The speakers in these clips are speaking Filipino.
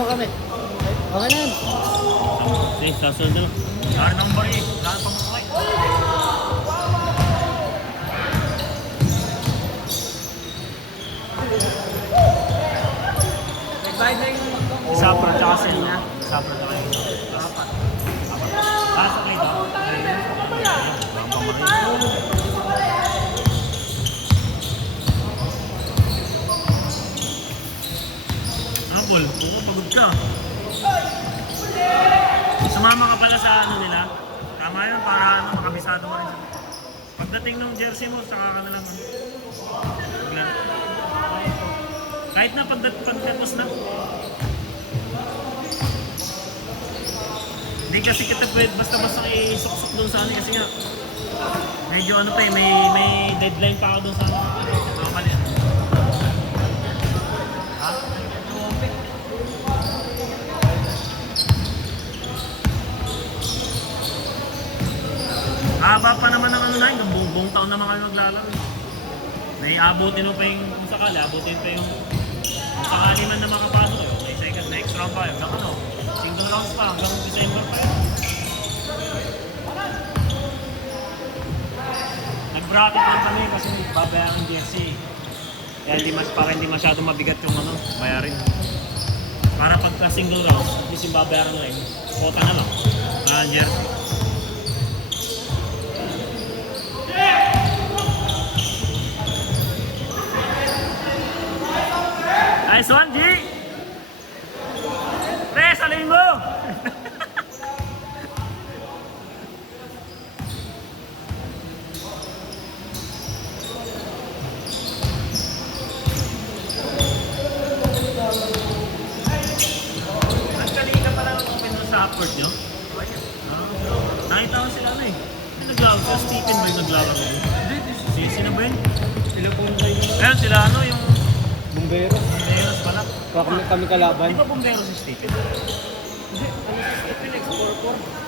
mo kami. Okay na yan. Sige, sasunod na lang. Saan number eh? Saan pa mo kamay? Sapra tsaka sen niya. Sapra tsaka yung apat. Para sa kayo daw. Bang pamarin. Apple, oo, pagod ka. Sumama ka pala sa ano nila. Tama yun, para ano, makabisado mo rin. Pagdating ng jersey mo, saka ka na lang. Kahit na pagdatos na. Hindi kasi kita pwede basta-basta isok-sok doon sa ano kasi nga. Medyo ano pa eh, may deadline pa ako doon sa ano. Mali. Ha? Haba pa naman ng ano na yun, buong taon naman kayo maglalaro. May abutin mo pa yung kung sakali, abutin pa yung kung sakali man na makapasok. Okay, second, next round pa yun. Hanggang ano, single rounds pa, hanggang December pa yun. Nag-bracket lang kami kasi babayang ang jersey. Kaya para hindi masyadong mabigat yung ano, bayarin. Para pagka single rounds, at least yung babayaran lang yun. Kota na lang, jersey. Nice one, G! Pre, salin mo! Kanina pa lang ang open sa upward nyo? Nakita ko sila ano eh. May naglaro siya, Stephen ba yung naglaro ko? Hindi, sino ba yun? Sila po ayun, sila ano yung Bumbero. Bomberos pala. Kami kalaban. Di ba bumbero si Stephen? Hindi, ano si Stephen, ex-4-4.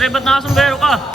Pre, ba't nakasumbero ka?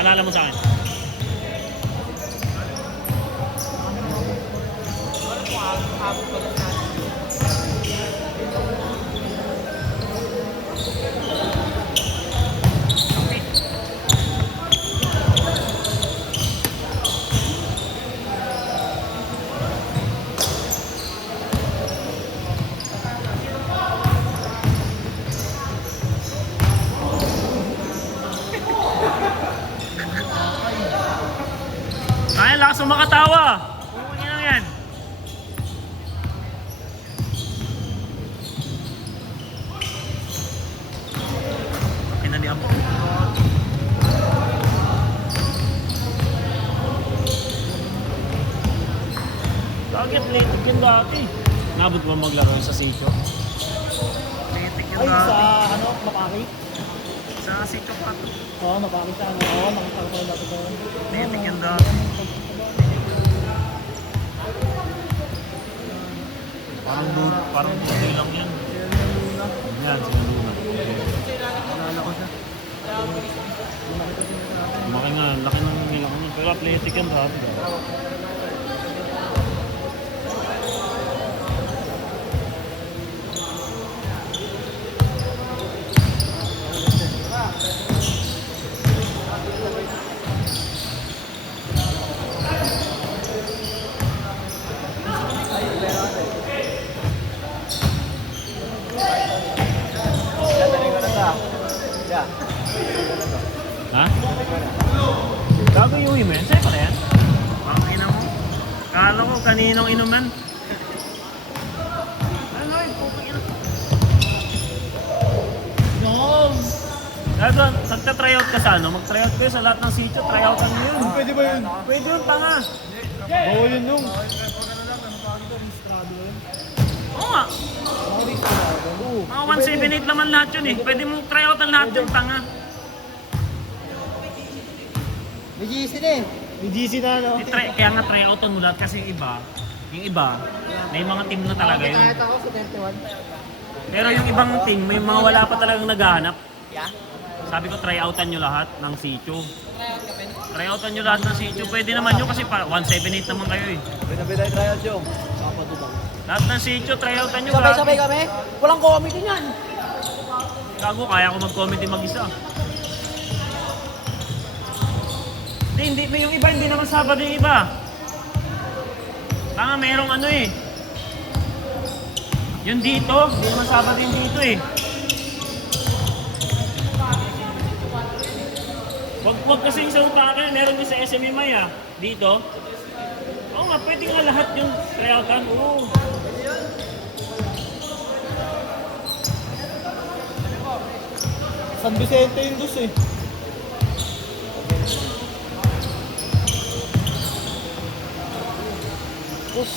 Panala mo sa akin. Ay, lakas mo makatawa. Pumungi lang yan. Pinalihan mo. Bakit athletic yun dati? Nabot mo maglaro sa sitio? Athletic yun Ay, sa dati. ano, Makati? Sa sitio pa to. Oo, Makati sa ano. Oo, nakita ko sa dati doon. Athletic yun dati. Parang buti lang yan. Yan, sinalungan. Nalala ko siya. Lumaki nga, laki ng nilaki niya. Pero athletic yan dati. Yeah. Ha? Gago yung imen? Sa'yo pala yan? Pangina mo. Kala ko kaninong inuman. Ano yun? Pupang ina. No! Gago, nagta-tryout ka sa ano? Mag-tryout kayo sa lahat ng sitio. Tryoutan mo yun. Pwede ba yun? Pwede yun, tanga. Bawal yun nung. Oo nga. Mga 178 naman lahat yun eh. Pwede mong tryoutan lahat yung tanga. May GC na eh. May GC na no? Kaya nga tryoutan mo lahat kasi yung iba, may mga team na talaga yun. Kahit ako sa 21. Pero yung ibang team, may mga wala pa talagang naghahanap. Yeah? Sabi ko, tryoutan nyo lahat ng sitio. Tryoutan nyo lahat ng sitio. Pwede naman yun kasi 178 naman kayo eh. Pwede tayo trial Joe. Sapa to daw. Lahat ng sitio, tryoutan nyo. Sabay-sabay kami? Walang comedy niyan. Gago, kaya ko mag-comedy mag-isa. Hindi, may yung iba, hindi naman sabado yung iba. Tanga, merong ano eh. Yung dito, hindi naman sabado yung dito eh. Wag kasi yung sa Upakan, meron din sa SMMI ah. Dito. Oo nga, pwede nga lahat yung tryoutan. Oo. San Vicente yung dus eh. Push.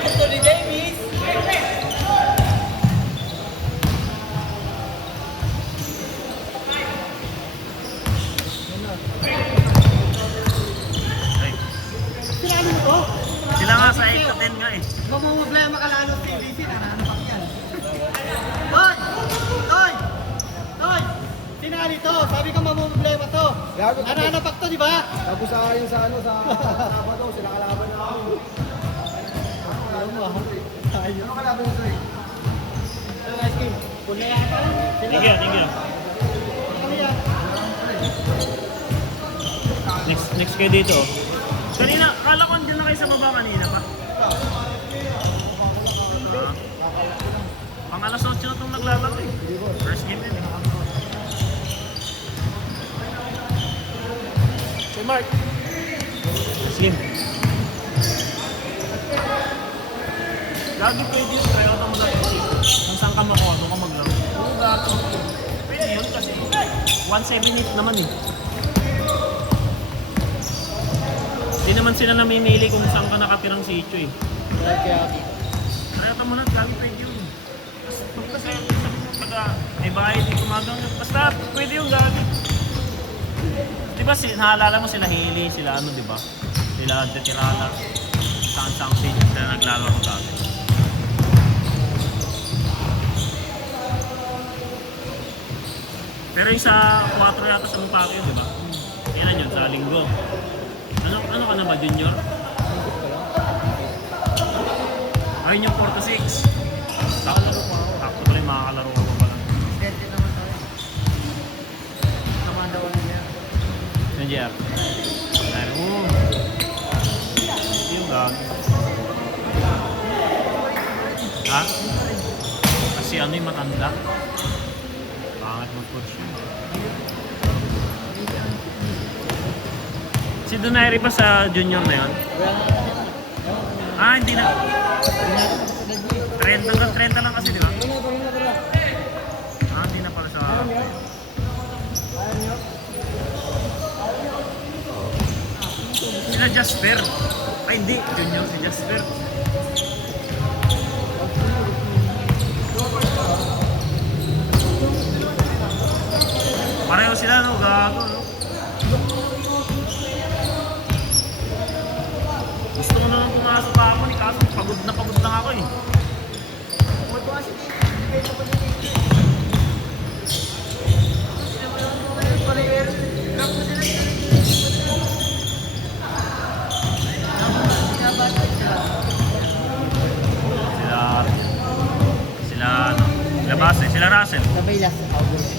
Anthony Davis. Ay. Sinali mo to? Sila nga sa 8 to 10 nga eh. Mamumblema ka lalo sa TVC, nananapak yan. Toy! Toy! Toy! Sinali to, sabi ka mamumblema to. Nananapak to, di ba? Tapos sa akin sa ano sa Sabado, sila kalaban na ako. Ayaw mo ah. Ayaw. Ano kalaban nito eh? Ano guys, Kim? Punla yata. Thank you, thank you. Ano yan? Next kayo dito. Kanina, kala ko andyan na kayo sa baba kanina pa. Pang alas 8 na itong naglalaro eh. First game din eh. Si Mark. Slim. Lagi pwede yun, kaya ako lang kung saan ka makuha, doon ka maglaro. Oo, gato. Pwede yun kasi 178 naman eh. Hindi naman sila namimili kung saan ka nakatirang sitio eh. Kaya, Kaya ka muna, lagi pwede yun. Tapos pagkasaya, sabi mo pag may bahay di kumagang, basta pwede yung gagi. Di ba naalala mo sila Haley, sila ano, di ba? Sila Detirana. Saan stage sila naglalaro dati. Pero yung sa 4 yata sa Mupaki yun, di ba? Yan yun, sa linggo. Ano ka na ba, junior? Ayun yung 4 to 6. Sakto pala yung makakalaro ko pa lang. Dente naman tayo. Naman daw niya. Yung Jeff. Ayun. Yung gag. Ha? Kasi ano yung matanda? Pangit mag-push yun. Si Donaire ba sa junior na yun? Ah, hindi na. 30 lang kasi, di ba? Ah, hindi na pala sa... Sila Jasper. Ay, hindi. Junior si Jasper. Pareho sila, no? Gago, no? Gusto ko na lang pumasok pa ako ni kaso pagod lang ako eh. Sila Base, sila Russell. Sabay last August.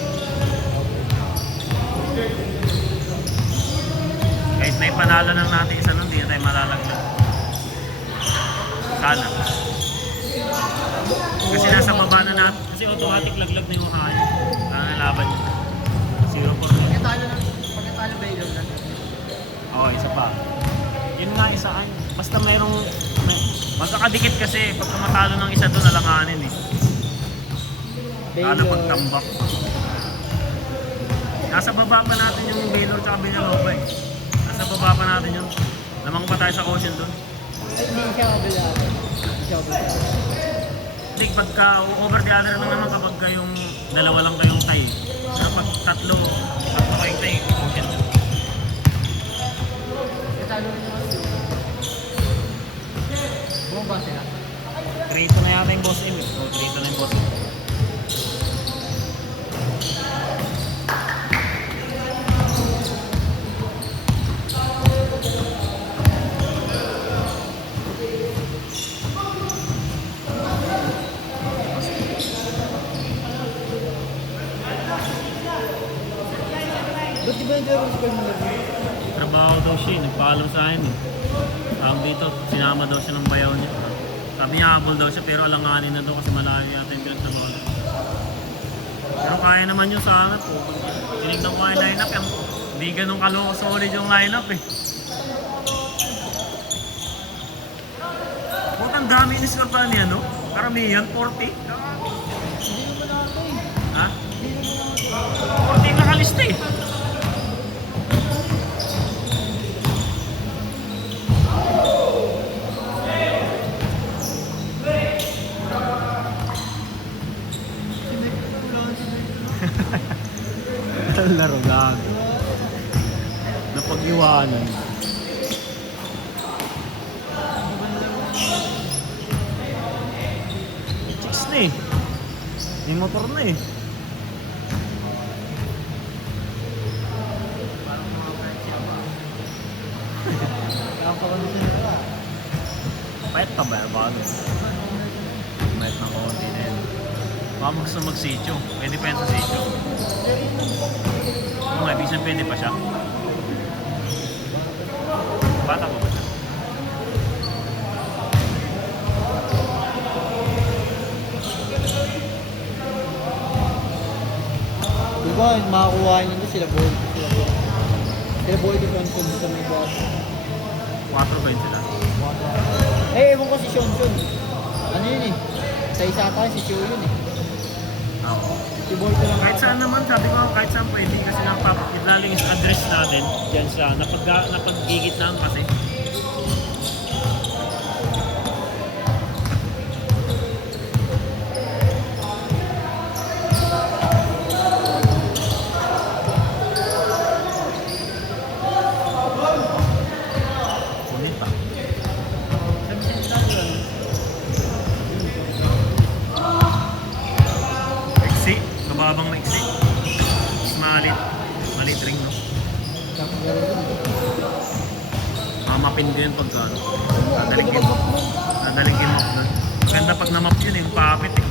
Kahit may panalo lang natin isa nun, di na tayo malalaglag. Sana. Kasi nasa baba na natin. Kasi automatic laglag na yung kain. Sana laban niya. 0-4 lang. Pagkatalo ba yun lang? Oo, isa pa. Yun nga, isaan. Basta magkakadikit kasi pag matalo ng isa doon, alanganin eh. Lalo pagtambak. Nasa baba pa natin yung Baylor tsaka Villalobos eh. Nasa baba pa natin yun. Lamang pa tayo sa caution doon. Hindi siya kabila. Hindi, pagka over the other lang naman kapag yung dalawa lang kayong tie. Kapag tatlo kayong tie, caution doon. Katalo rin naman. Bumaba sila. 3-2 na yata yung boss M. O, 3-2 na yung boss M. Ba't di ba yung Jerome Square mo na? Trabaho daw siya, nagpaalam sa akin eh. Tawag dito, sinama daw siya ng bayaw niya. Sabi niya habol daw siya pero alanganin na daw kasi malayo yata yung pinagtrabaho niya. Pero kaya naman yun sana po. Tinignan ko nga yung line-up, hindi ganun solid yung line-up eh. Huwag ang dami ni-score pa niya, no? Karamihan, 40. Ha? 40 nakalista eh. Laro gago. Napag-iwanan. Chicks na eh. May motor na eh. Pahit pa ba? Bago. Pahit ng konti na yun. Baka gusto mag-sityo. Pwede pa yan sa sityo. Oo nga, ibig sabihin pwede pa siya. Bata pa ba siya? Diba, makakuha nyo sila Boyd. Sila Boyd yung Johnson sa may boss. 4 ba yun sila? Eh, ewan ko si Johnson. Ano yun eh? Sa isa tayo, si Chio yun eh. Oo. Si Boyd ko lang. Kahit saan naman, sabi ko kahit saan pwede kasi napapaglaling yung address natin dyan sa napag-gigitnaan kasi. Mamapin ko yun pagka ano. Dadaling kinmap doon. Maganda pag namap yun yung kapit eh.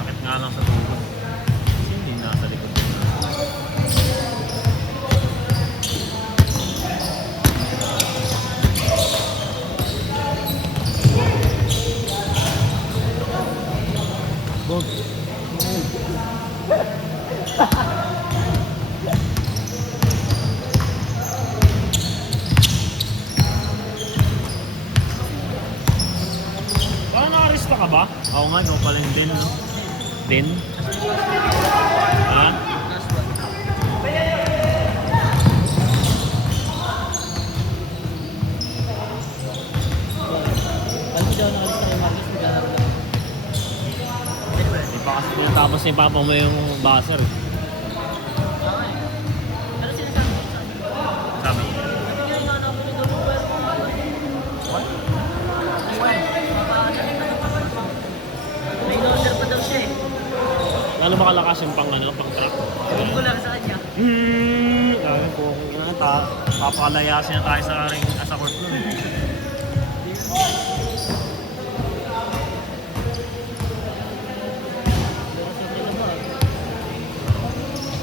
Sakit nga lang sa tuhod. Kasi hindi nasa likod yun. Parang nakarista ka ba? Oo nga, ikaw pala yung Den, no? Den? Ha? Alam mo daw nakalis na kay Marcus, maghanap na. Di pa kasi pinatapos ni Papa mo yung buzzer. Ano sinasabi mo? Sabi. Sabi nga yung anak mo ni Dolo, pero kung ano may in-order pa daw siya eh. Lalo ba kalakas yung pang ano, pang track? Ewan ko lang sa kanya. Lalo po kung papalayasin na tayo sa ring sa court nun.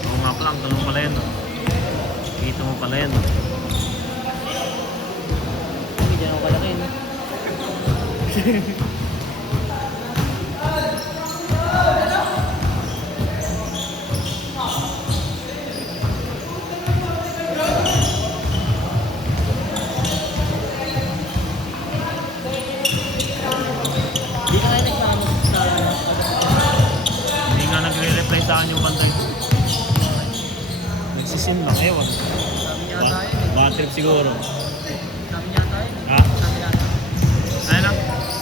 Oo nga pala, ang tanong pala yun. No? Dito mo pala yan. No? Hindi dyan ako kalaki, no? Hindi na kayo nagsama sa Hindi nga nagre-reply sa akin yung bantay ko. Nagsisim lang, ewan. sabi niya tayo eh. Bad trip siguro. Sabi niya tayo. Ha? Sabi niya tayo. Ayun na.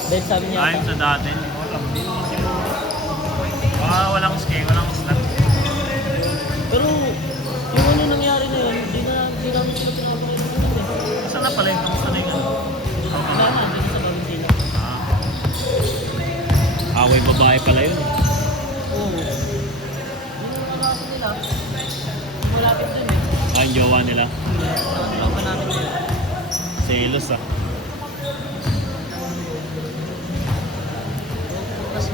Dahil sabi niya Ayun sa dati. Baka walang skate, walang slot. pero yung ano nangyari na yun, hindi namin sila pinapakita eh. Saan na pala yung kamusta na yun? Wala na, dito sa Valentina. Away babae pala yun. Oo. Yung kaso nila, malapit dun eh. Yung jowa nila. Sa tropa namin nila. Selos ah. Kasi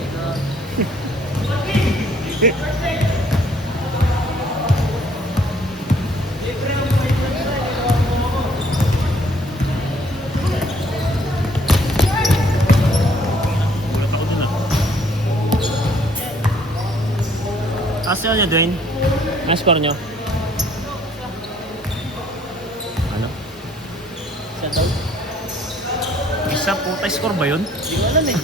Gulat ako dun ah. Kasi ano nyo, Dwayne? Ano score nyo? Ano? siya daw. Isa puta score ba yun? Hindi ko alam eh.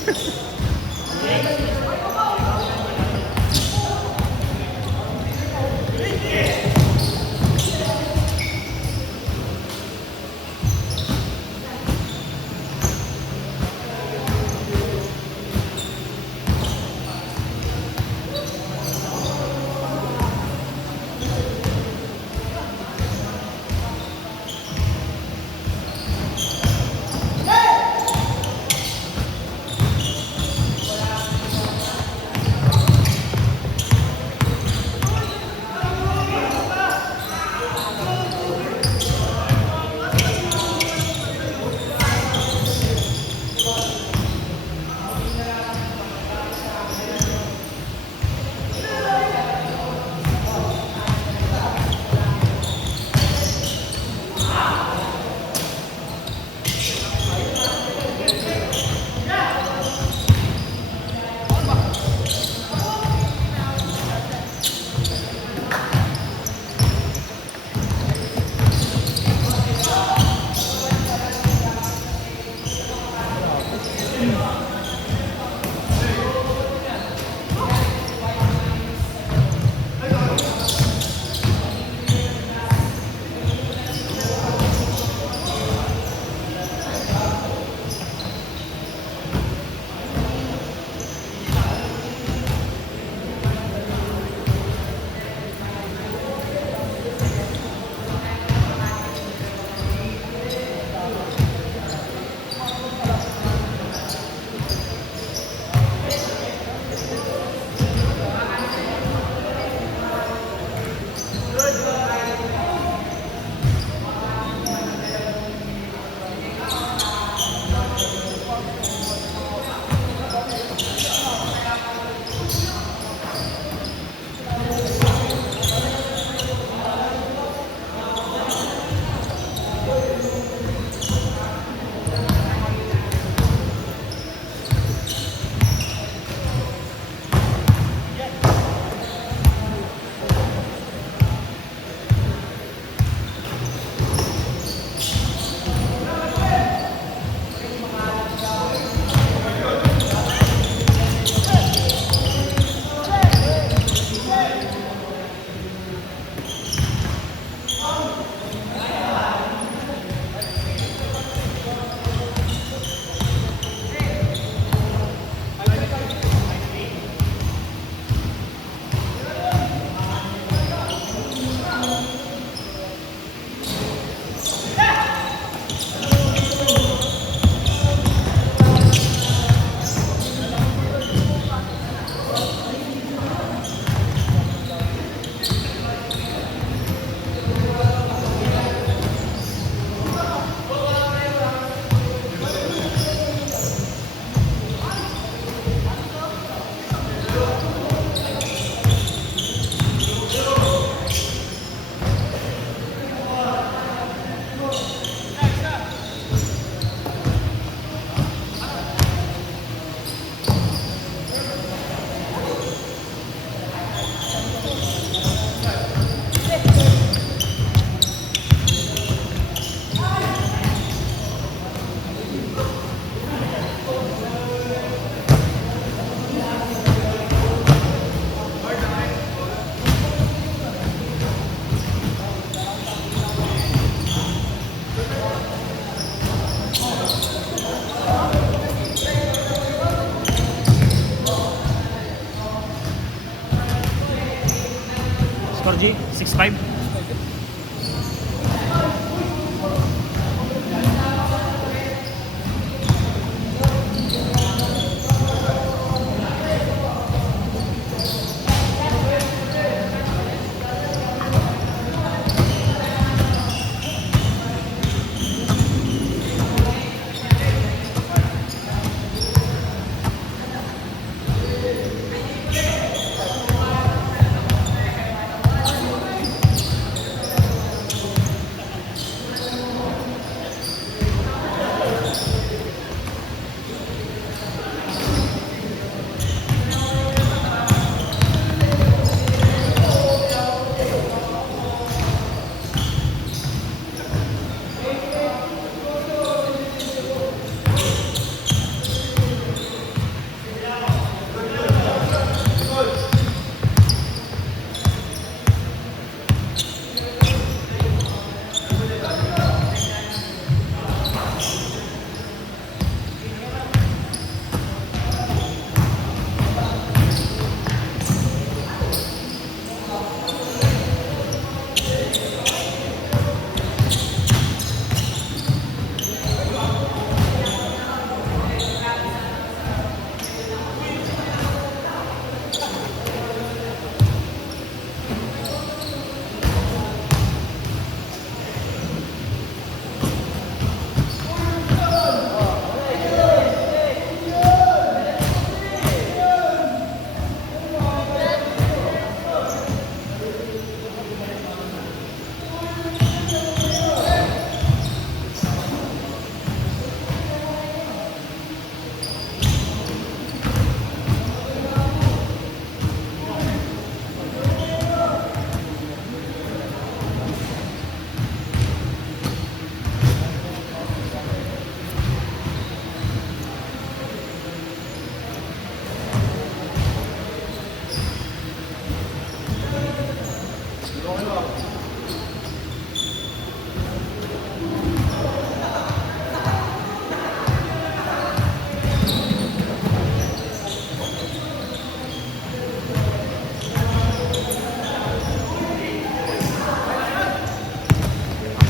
6'5".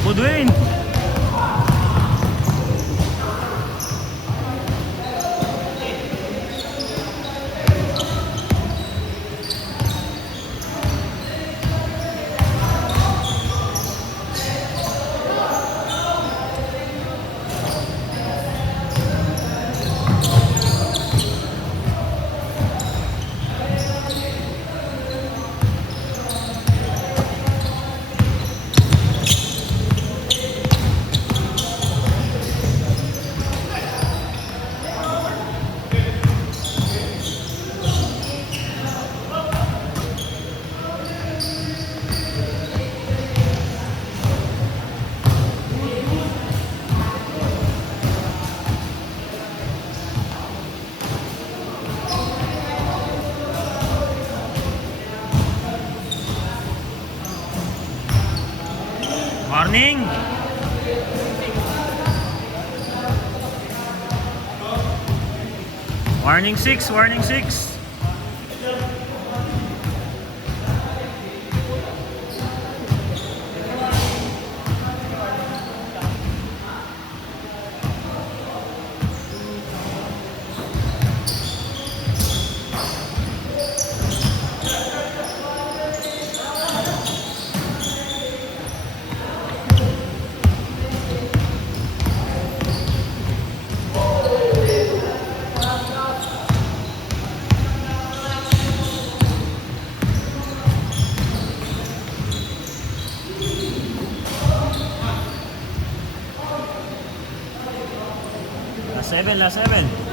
Budwin! Warning! Warning 6, warning 6. Last 7, last 7.